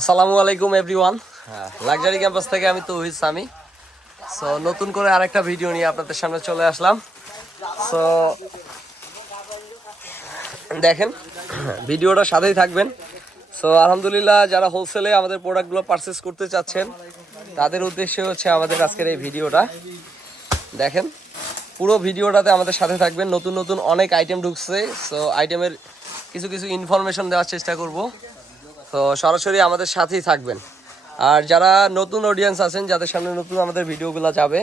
আসসালামু আলাইকুম everyone luxury campus থেকে আমি তো উইস সো নতুন করে আরেকটা ভিডিও নিয়ে আপনাদের সামনে চলে আসলাম সো দেখেন ভিডিওটা সাথেই থাকবেন সো আলহামদুলিল্লাহ যারা হোলসেলে আমাদের প্রোডাক্টগুলো পারচেস করতে চাচ্ছেন তাদের উদ্দেশ্য হচ্ছে আমাদের আজকের এই ভিডিওটা দেখেন পুরো ভিডিওটাতে আমাদের সাথে থাকবেন নতুন নতুন অনেক আইটেম ঢুকছে সো আইটেমের কিছু কিছু ইনফরমেশন দেওয়ার চেষ্টা করব তো সরাসরি আমাদের সাথেই থাকবেন আর যারা নতুন অডিয়েন্স আছেন যাদের সামনে নতুন আমাদের ভিডিওগুলো যাবে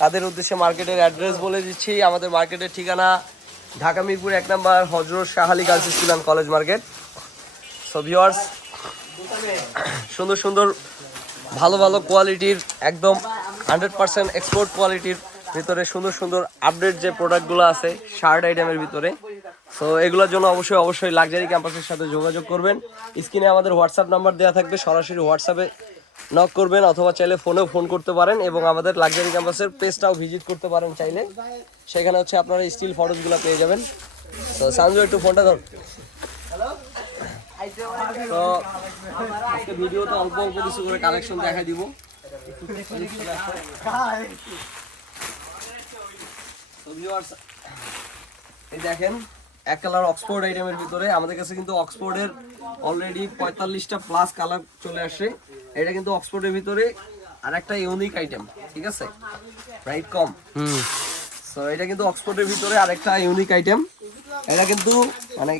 তাদের উদ্দেশ্যে মার্কেটের অ্যাড্রেস বলে দিচ্ছি আমাদের মার্কেটের ঠিকানা ঢাকা মিরপুর এক নম্বর হজরত Shahali girls school and college market so viewers সুন্দর সুন্দর ভালো ভালো কোয়ালিটির একদম হান্ড্রেড পার্সেন্ট এক্সপোর্ট কোয়ালিটির ভিতরে সুন্দর সুন্দর আপডেট যে প্রোডাক্টগুলো আছে শার্ট আইটেমের ভিতরে সো এগুলোর জন্য অবশ্যই অবশ্যই লাক্সারি ক্যাম্পাসের সাথে যোগাযোগ করবেন স্ক্রিনে আমাদের হোয়াটসঅ্যাপ নাম্বার দেওয়া থাকবে সরাসরি হোয়াটসঅ্যাপে নক করবেন অথবা চাইলে ফোনেও ফোন করতে পারেন এবং আমাদের লাক্সারি ক্যাম্পাসের পেজটাও ভিজিট করতে পারেন চাইলে সেখানে হচ্ছে আপনারা স্টিল ফটোজগুলো পেয়ে যাবেন তো সানজু একটু ফোনটা ধর তো ভিডিও অল্প অল্প কিছু করে কালেকশন দেখা দিব দেখেন এক কালার অক্সফোর্ড আইটেমের ভিতরে আমাদের কাছে কিন্তু অক্সফোর্ডের অলরেডি পঁয়তাল্লিশটা প্লাস কালার চলে আসে এটা কিন্তু অক্সফোর্ডের ভিতরে আর একটা ইউনিক আইটেম ঠিক আছে রাইট কম সো এটা কিন্তু অক্সফোর্ডের ভিতরে আর একটা ইউনিক আইটেম এটা কিন্তু মানে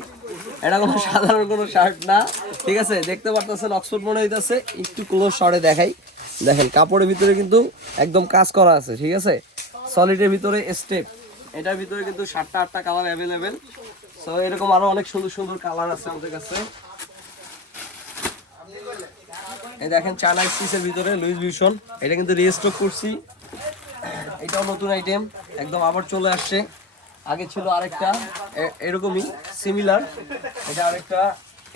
এটা কোনো সাধারণ কোনো শার্ট না ঠিক আছে দেখতে পারতেছেন অক্সফোর্ড মনে হইতেছে একটু ক্লোজ শর্টে দেখাই দেখেন কাপড়ের ভিতরে কিন্তু একদম কাজ করা আছে ঠিক আছে সলিডের ভিতরে স্টেপ এটার ভিতরে কিন্তু সাতটা আটটা কালার অ্যাভেলেবেল সো এরকম আরো অনেক সুন্দর সুন্দর কালার আছে আমাদের কাছে এই দেখেন চায়না স্টিচের ভিতরে লুইস ভিউশন এটা কিন্তু রিস্টক করছি এটাও নতুন আইটেম একদম আবার চলে আসছে আগে ছিল আরেকটা এরকমই সিমিলার এটা আরেকটা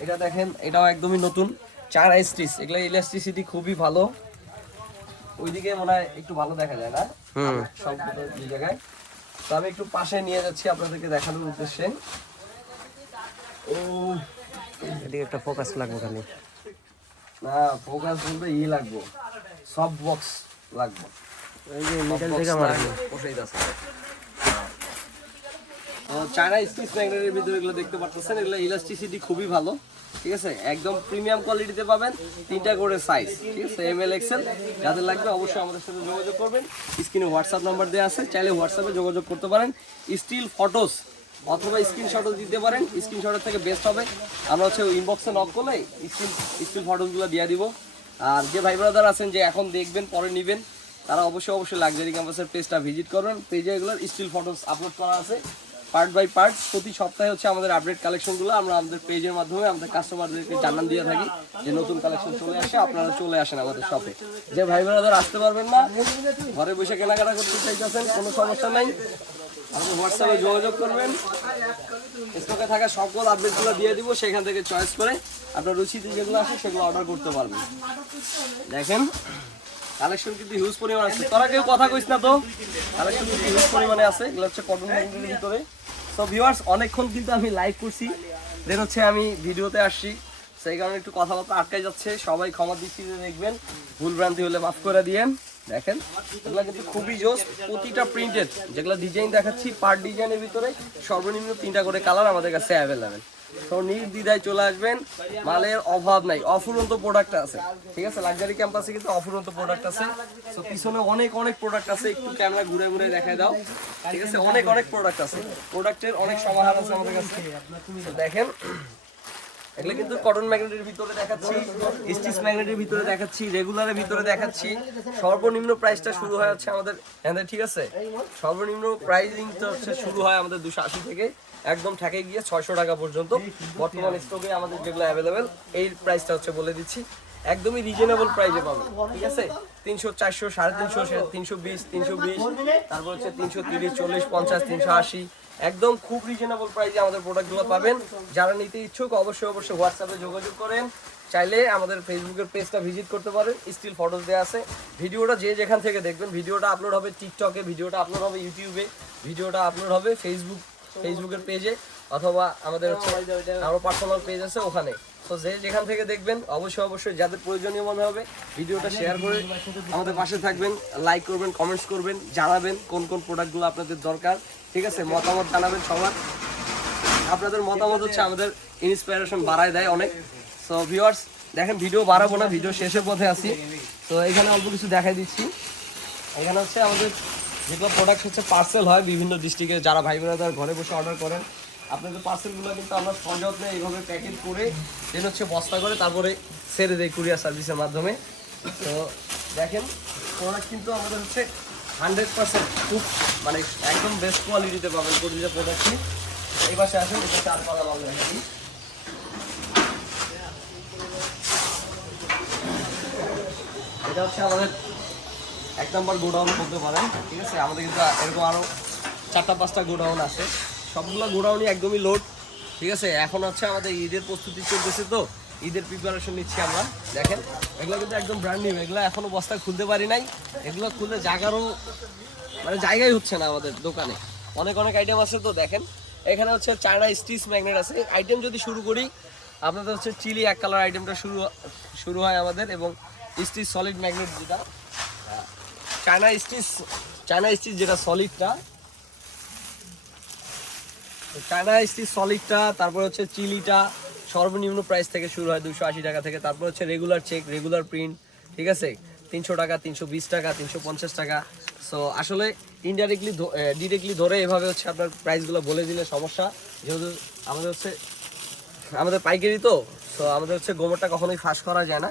এটা দেখেন এটাও একদমই নতুন চার স্টিচ এগুলো ইলাস্টিসিটি খুবই ভালো ওইদিকে মনে হয় একটু ভালো দেখা যায় না সব জায়গায় তো আমি একটু পাশে নিয়ে যাচ্ছি আপনাদেরকে দেখানোর উদ্দেশ্যে এদিকে একটা ফোকাস লাগবে খালি না ফোকাস বলতে ই লাগবে সব বক্স লাগবে এই যে মিডল থেকে মারবো বসেই আছে চায়না স্পিস ম্যাগনেটের ভিতরে এগুলো দেখতে পারতেছেন এগুলো ইলাস্টিসিটি খুবই ভালো ঠিক আছে একদম প্রিমিয়াম কোয়ালিটিতে পাবেন তিনটা করে সাইজ ঠিক আছে এম এল এক্সেল যাদের লাগবে অবশ্যই আমাদের সাথে যোগাযোগ করবেন স্ক্রিনে হোয়াটসঅ্যাপ নাম্বার দেওয়া আছে চাইলে হোয়াটসঅ্যাপে যোগাযোগ করতে পারেন স্টিল ফটোস অথবা স্ক্রিনশটও দিতে পারেন স্ক্রিনশটের থেকে বেস্ট হবে আমরা হচ্ছে ইনবক্সে নক করলে স্ক্রিন স্ক্রিন ফটোগুলো দিয়ে দিব আর যে ভাই ব্রাদার আছেন যে এখন দেখবেন পরে নেবেন তারা অবশ্যই অবশ্যই লাক্সারি ক্যাম্পাসের পেজটা ভিজিট করবেন পেজে এগুলোর স্টিল ফটোস আপলোড করা আছে পার্ট বাই পার্ট প্রতি সপ্তাহে হচ্ছে আমাদের আপডেট কালেকশনগুলো আমরা আমাদের পেজের মাধ্যমে আমাদের কাস্টমারদেরকে জানান দিয়ে থাকি যে নতুন কালেকশন চলে আসে আপনারা চলে আসেন আমাদের শপে যে ভাই ব্রাদার আসতে পারবেন না ঘরে বসে কেনাকাটা করতে চাইতেছেন কোনো সমস্যা নাই আপনি হোয়াটসঅ্যাপে যোগাযোগ করবেন থাকা সকল আপডেটগুলো দিয়ে সেখান থেকে চয়েস করে আপনার যেগুলো আছে সেগুলো অর্ডার করতে পারবেন দেখেন কালেকশন কিন্তু হিউজ পরিমাণ কেউ কথা কইস না তো কিন্তু হিউজ পরিমাণে আছে এগুলো হচ্ছে কটন অনেকক্ষণ কিন্তু আমি লাইভ করছি দেন হচ্ছে আমি ভিডিওতে আসছি সেই কারণে একটু কথাবার্তা আটকে যাচ্ছে সবাই ক্ষমা দিচ্ছি দেখবেন ভুল ভ্রান্তি হলে মাফ করে দিয়েন দেখেন এগুলো কিন্তু খুবই জোস প্রতিটা প্রিন্টেড যেগুলো ডিজাইন দেখাচ্ছি পার ডিজাইনের ভিতরে সর্বনিম্ন তিনটা করে কালার আমাদের কাছে অ্যাভেলেবেল তো নির্দ্বিধায় চলে আসবেন মালের অভাব নাই অফুরন্ত প্রোডাক্ট আছে ঠিক আছে লাক্সারি ক্যাম্পাসে কিন্তু অফুরন্ত প্রোডাক্ট আছে তো পিছনে অনেক অনেক প্রোডাক্ট আছে একটু ক্যামেরা ঘুরে ঘুরে দেখা দাও ঠিক আছে অনেক অনেক প্রোডাক্ট আছে প্রোডাক্টের অনেক সমাহার আছে আমাদের কাছে দেখেন এগুলো কিন্তু কটন ম্যাগনেটের ভিতরে দেখাচ্ছি স্টিচ ম্যাগনেটের ভিতরে দেখাচ্ছি রেগুলারের ভিতরে দেখাচ্ছি সর্বনিম্ন প্রাইসটা শুরু হয় হচ্ছে আমাদের হ্যাঁ ঠিক আছে সর্বনিম্ন প্রাইসিংটা হচ্ছে শুরু হয় আমাদের দুশো আশি থেকে একদম ঠেকে গিয়ে ছয়শো টাকা পর্যন্ত বর্তমান স্টকে আমাদের যেগুলো অ্যাভেলেবেল এই প্রাইসটা হচ্ছে বলে দিচ্ছি একদমই রিজনেবল প্রাইসে পাবে ঠিক আছে তিনশো চারশো সাড়ে তিনশো তিনশো বিশ তিনশো বিশ তারপর হচ্ছে তিনশো তিরিশ চল্লিশ পঞ্চাশ তিনশো আশি একদম খুব রিজনেবল প্রাইসে আমাদের প্রোডাক্টগুলো পাবেন যারা নিতে ইচ্ছুক অবশ্যই অবশ্যই হোয়াটসঅ্যাপে যোগাযোগ করেন চাইলে আমাদের ফেসবুকের পেজটা ভিজিট করতে পারেন স্টিল ফটোস দেওয়া আছে ভিডিওটা যে যেখান থেকে দেখবেন ভিডিওটা আপলোড হবে টিকটকে ভিডিওটা আপলোড হবে ইউটিউবে ভিডিওটা আপলোড হবে ফেসবুক ফেসবুকের পেজে অথবা আমাদের হচ্ছে আমার পার্সোনাল পেজ আছে ওখানে তো যে যেখান থেকে দেখবেন অবশ্যই অবশ্যই যাদের প্রয়োজনীয় মনে হবে ভিডিওটা শেয়ার করে আমাদের পাশে থাকবেন লাইক করবেন কমেন্টস করবেন জানাবেন কোন কোন প্রোডাক্টগুলো আপনাদের দরকার ঠিক আছে মতামত জানাবেন সবার আপনাদের মতামত হচ্ছে আমাদের ইন্সপিরেশন বাড়ায় দেয় অনেক সো ভিউয়ার্স দেখেন ভিডিও বাড়াবো না ভিডিও শেষের পথে আসি তো এখানে অল্প কিছু দেখাই দিচ্ছি এখানে হচ্ছে আমাদের যেগুলো প্রোডাক্ট হচ্ছে পার্সেল হয় বিভিন্ন ডিস্ট্রিক্টে যারা ভাই বোনেরা ঘরে বসে অর্ডার করেন আপনাদের পার্সেলগুলো কিন্তু আমরা সযত্নে এইভাবে প্যাকেট করে দেন হচ্ছে বস্তা করে তারপরে ছেড়ে দেয় কুরিয়ার সার্ভিসের মাধ্যমে তো দেখেন প্রোডাক্ট কিন্তু আমাদের হচ্ছে হান্ড্রেড পার্সেন্ট খুব মানে একদম বেস্ট কোয়ালিটিতে পাবেন প্রতিটা প্রোডাক্টটি এই পাশে আসুন এটা চার পাতা পাবেন আর এটা হচ্ছে আমাদের এক নম্বর গোডাউন করতে পারেন ঠিক আছে আমাদের কিন্তু এরকম আরও চারটা পাঁচটা গোডাউন আছে সবগুলা গোডাউনই একদমই লোড ঠিক আছে এখন হচ্ছে আমাদের ঈদের প্রস্তুতি চলতেছে তো ঈদের প্রিপারেশন নিচ্ছি আমরা দেখেন এগুলো কিন্তু একদম ব্র্যান্ড নিউ এগুলো এখনও বস্তা খুলতে পারি নাই এগুলো খুলে জায়গারও মানে জায়গাই হচ্ছে না আমাদের দোকানে অনেক অনেক আইটেম আছে তো দেখেন এখানে হচ্ছে চায়না স্টিচ ম্যাগনেট আছে আইটেম যদি শুরু করি আপনাদের হচ্ছে চিলি এক কালার আইটেমটা শুরু শুরু হয় আমাদের এবং স্টিচ সলিড ম্যাগনেট যেটা হ্যাঁ, চায়না স্টিচ চায়না স্টিচ যেটা সলিডটা চায়না স্টিল সলিডটা তারপর হচ্ছে চিলিটা সর্বনিম্ন প্রাইস থেকে শুরু হয় দুশো আশি টাকা থেকে তারপর হচ্ছে রেগুলার চেক রেগুলার প্রিন্ট ঠিক আছে তিনশো টাকা তিনশো বিশ টাকা তিনশো পঞ্চাশ টাকা সো আসলে ইনডাইরেক্টলি ডিরেক্টলি ধরে এভাবে হচ্ছে আপনার প্রাইসগুলো বলে দিলে সমস্যা যেহেতু আমাদের হচ্ছে আমাদের পাইকারি তো সো আমাদের হচ্ছে গোবরটা কখনোই ফাঁস করা যায় না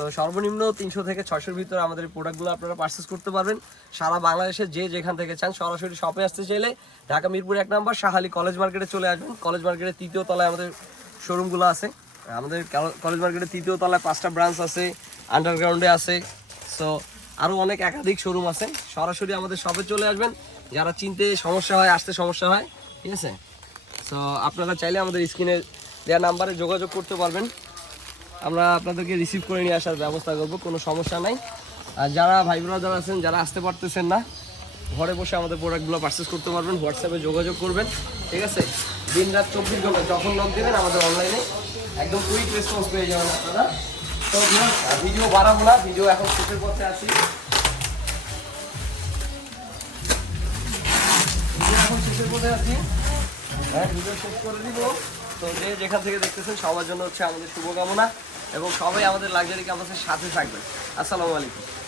তো সর্বনিম্ন তিনশো থেকে ছয়শোর ভিতরে আমাদের এই প্রোডাক্টগুলো আপনারা পারচেস করতে পারবেন সারা বাংলাদেশে যে যেখান থেকে চান সরাসরি শপে আসতে চাইলে ঢাকা মিরপুর এক নম্বর শাহালি কলেজ মার্কেটে চলে আসবেন কলেজ মার্কেটের তৃতীয় তলায় আমাদের শোরুমগুলো আছে আমাদের কলেজ মার্কেটের তৃতীয় তলায় পাঁচটা ব্রাঞ্চ আছে আন্ডারগ্রাউন্ডে আছে সো আরও অনেক একাধিক শোরুম আছে সরাসরি আমাদের শপে চলে আসবেন যারা চিনতে সমস্যা হয় আসতে সমস্যা হয় ঠিক আছে সো আপনারা চাইলে আমাদের স্ক্রিনে দেওয়া নাম্বারে যোগাযোগ করতে পারবেন আমরা আপনাদেরকে রিসিভ করে নিয়ে আসার ব্যবস্থা করবো কোনো সমস্যা নাই আর যারা ভাই যারা আছেন যারা আসতে পারতেছেন না ঘরে বসে আমাদের প্রোডাক্টগুলো পারচেস করতে পারবেন হোয়াটসঅ্যাপে যোগাযোগ করবেন ঠিক আছে দিন রাত চব্বিশ ঘন্টা যখন নক দেবেন আমাদের অনলাইনে একদম কুইক রেসপন্স পেয়ে যাবেন আপনারা তো ভিডিও বাড়াবো না ভিডিও এখন শেষের পথে আছি এখন শেষের পথে আছি হ্যাঁ ভিডিও শেষ করে দিব তো যে যেখান থেকে দেখতেছেন সবার জন্য হচ্ছে আমাদের শুভকামনা এবং সবাই আমাদের লাগজারি ক্যাম্পাসের সাথে থাকবে আসসালামু আলাইকুম